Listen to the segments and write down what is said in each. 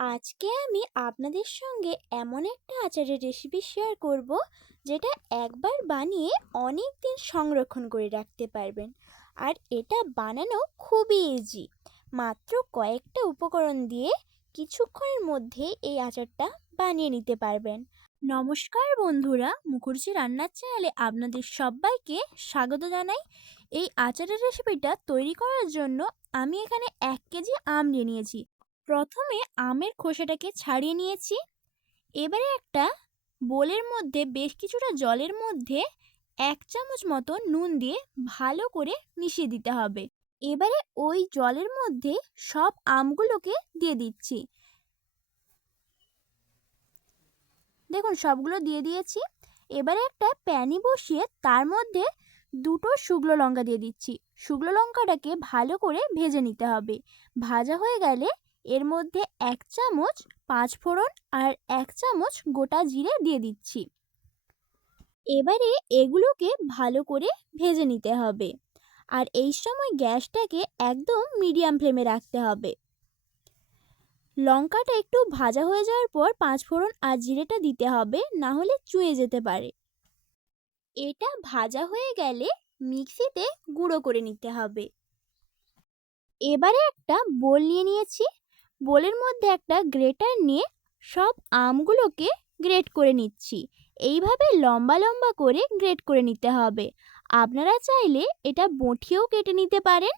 আজকে আমি আপনাদের সঙ্গে এমন একটা আচারের রেসিপি শেয়ার করব, যেটা একবার বানিয়ে অনেক দিন সংরক্ষণ করে রাখতে পারবেন। আর এটা বানানো খুবই ইজি। মাত্র কয়েকটা উপকরণ দিয়ে কিছুক্ষণের মধ্যে এই আচারটা বানিয়ে নিতে পারবেন। নমস্কার বন্ধুরা, মুখুর্জি রান্নার চ্যানেলে আপনাদের সবাইকে স্বাগত জানাই। এই আচারের রেসিপিটা তৈরি করার জন্য আমি এখানে 1 কেজি আম নিয়ে নিয়েছি। প্রথমে আমের খোসাটাকে ছাড়িয়ে নিয়েছি। এবারে একটা বোলের মধ্যে বেশ কিছুটা জলের মধ্যে 1 চামচ মতো নুন দিয়ে ভালো করে মিশিয়ে দিতে হবে। এবারে ওই জলের মধ্যে সব আমগুলোকে দিয়ে দিচ্ছি। দেখুন, সবগুলো দিয়ে দিয়েছি। এবারে একটা প্যানি বসিয়ে তার মধ্যে দুটো শুকনো লঙ্কা দিয়ে দিচ্ছি। শুকনো লঙ্কাটাকে ভালো করে ভেজে নিতে হবে। ভাজা হয়ে গেলে এর মধ্যে 1 চামচ পাঁচফোড়ন আর 1 চামচ গোটা জিরে দিয়ে দিচ্ছি। এবারে এগুলোকে ভালো করে ভেজে নিতে হবে। আর এই সময় গ্যাসটাকে একদম মিডিয়াম ফ্লেমে রাখতে হবে। লঙ্কাটা একটু ভাজা হয়ে যাওয়ার পর পাঁচফোড়ন আর জিরেটা দিতে হবে, না হলে চুঁয়ে যেতে পারে। এটা ভাজা হয়ে গেলে মিক্সিতে গুঁড়ো করে নিতে হবে। এবারে একটা বোল নিয়ে নিয়েছি। বোলের মধ্যে একটা গ্রেটার নিয়ে সব আমগুলোকে গ্রেট করে নিচ্ছি। এইভাবে লম্বা লম্বা করে গ্রেট করে নিতে হবে। আপনারা চাইলে এটা বটিয়েও কেটে নিতে পারেন,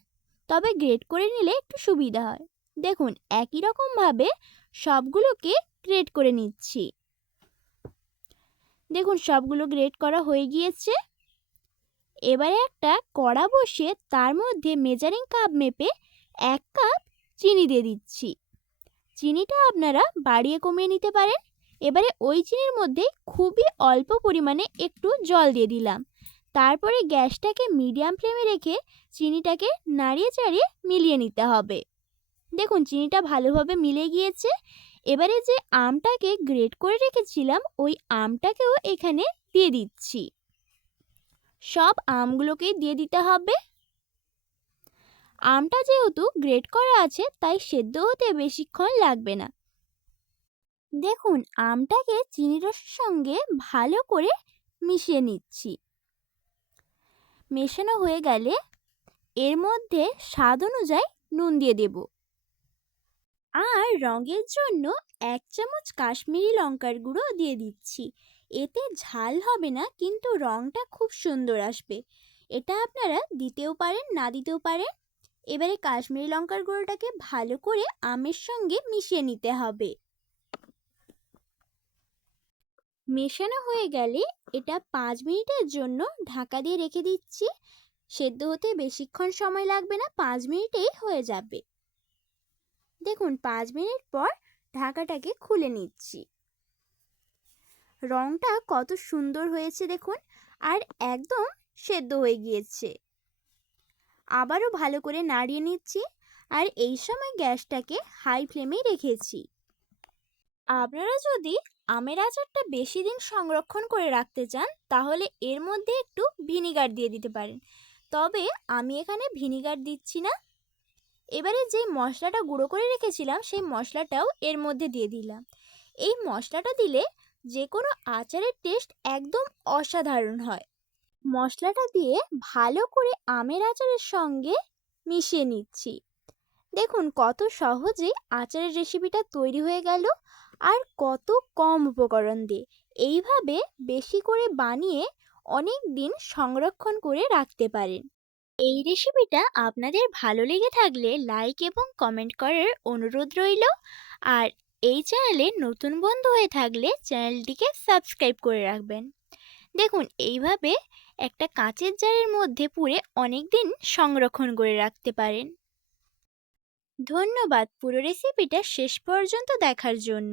তবে গ্রেট করে নিলে একটু সুবিধা হয়। দেখুন, একই রকমভাবে সবগুলোকে গ্রেট করে নিচ্ছি। দেখুন, সবগুলো গ্রেট করা হয়ে গিয়েছে। এবারে একটা কড়া বসিয়ে তার মধ্যে মেজারিং কাপ মেপে 1 কাপ চিনি দিয়ে দিচ্ছি। চিনিটা আপনারা বাড়িয়ে কমিয়ে নিতে পারেন। এবারে ওই চিনির মধ্যে খুবই অল্প পরিমাণে একটু জল দিয়ে দিলাম। তারপরে গ্যাসটাকে মিডিয়াম ফ্লেমে রেখে চিনিটাকে নাড়িয়ে চাড়িয়ে মিলিয়ে নিতে হবে। দেখুন, চিনিটা ভালোভাবে মিলে গিয়েছে। এবারে যে আমটাকে গ্রেট করে রেখেছিলাম ওই আমটাকেও এখানে দিয়ে দিচ্ছি। সব আমগুলোকেই দিয়ে দিতে হবে। আমটা যেহেতু গ্রেট করা আছে তাই সেদ্ধ হতে বেশিক্ষণ লাগবে না। দেখুন, আমটাকে চিনির রসের সঙ্গে ভালো করে মিশিয়ে নিচ্ছি। মেশানো হয়ে গেলে এর মধ্যে স্বাদ অনুযায়ী নুন দিয়ে দেব। আর রঙের জন্য 1 চামচ কাশ্মীরি লঙ্কার গুঁড়ো দিয়ে দিচ্ছি। এতে ঝাল হবে না, কিন্তু রঙটা খুব সুন্দর আসবে। এটা আপনারা দিতেও পারেন, না দিতেও পারেন। এবারে কাশ্মীরি লঙ্কার গুঁড়োটাকে ভালো করে আমের সঙ্গে মিশিয়ে নিতে হবে। মেশানো হয়ে গেলে এটা 5 মিনিটের জন্য ঢাকা দিয়ে রেখে দিচ্ছি। সেদ্ধ হতে বেশিক্ষণ সময় লাগবে না, 5 মিনিটেই হয়ে যাবে। দেখুন, 5 মিনিট পর ঢাকাটাকে খুলে নিচ্ছি। রঙটা কত সুন্দর হয়েছে দেখুন, আর একদম সেদ্ধ হয়ে গিয়েছে। আবারও ভালো করে নাড়িয়ে নিচ্ছি। আর এই সময় গ্যাসটাকে হাই ফ্লেমেই রেখেছি। আপনারা যদি আমের আচারটা বেশি দিন সংরক্ষণ করে রাখতে চান তাহলে এর মধ্যে একটু ভিনিগার দিয়ে দিতে পারেন, তবে আমি এখানে ভিনিগার দিচ্ছি না। এবারে যে মশলাটা গুঁড়ো করে রেখেছিলাম সেই মশলাটাও এর মধ্যে দিয়ে দিলাম। এই মশলাটা দিলে যে কোনো আচারের টেস্ট একদম অসাধারণ হয়। মশলাটা দিয়ে ভালো করে আমের আচারের সঙ্গে মিশিয়ে নিচ্ছি। দেখুন, কত সহজেই আচারের রেসিপিটা তৈরি হয়ে গেল, আর কত কম উপকরণ দিয়ে। এইভাবে বেশি করে বানিয়ে অনেক দিন সংরক্ষণ করে রাখতে পারেন। এই রেসিপিটা আপনাদের ভালো লেগে থাকলে লাইক এবং কমেন্ট করার অনুরোধ রইল। আর এই চ্যানেলে নতুন বন্ধু হয়ে থাকলে চ্যানেলটিকে সাবস্ক্রাইব করে রাখবেন। দেখুন, এইভাবে একটা কাঁচের জারের মধ্যে পুরে অনেক দিন সংরক্ষণ করে রাখতে পারেন। ধন্যবাদ পুরো রেসিপিটা শেষ পর্যন্ত দেখার জন্য।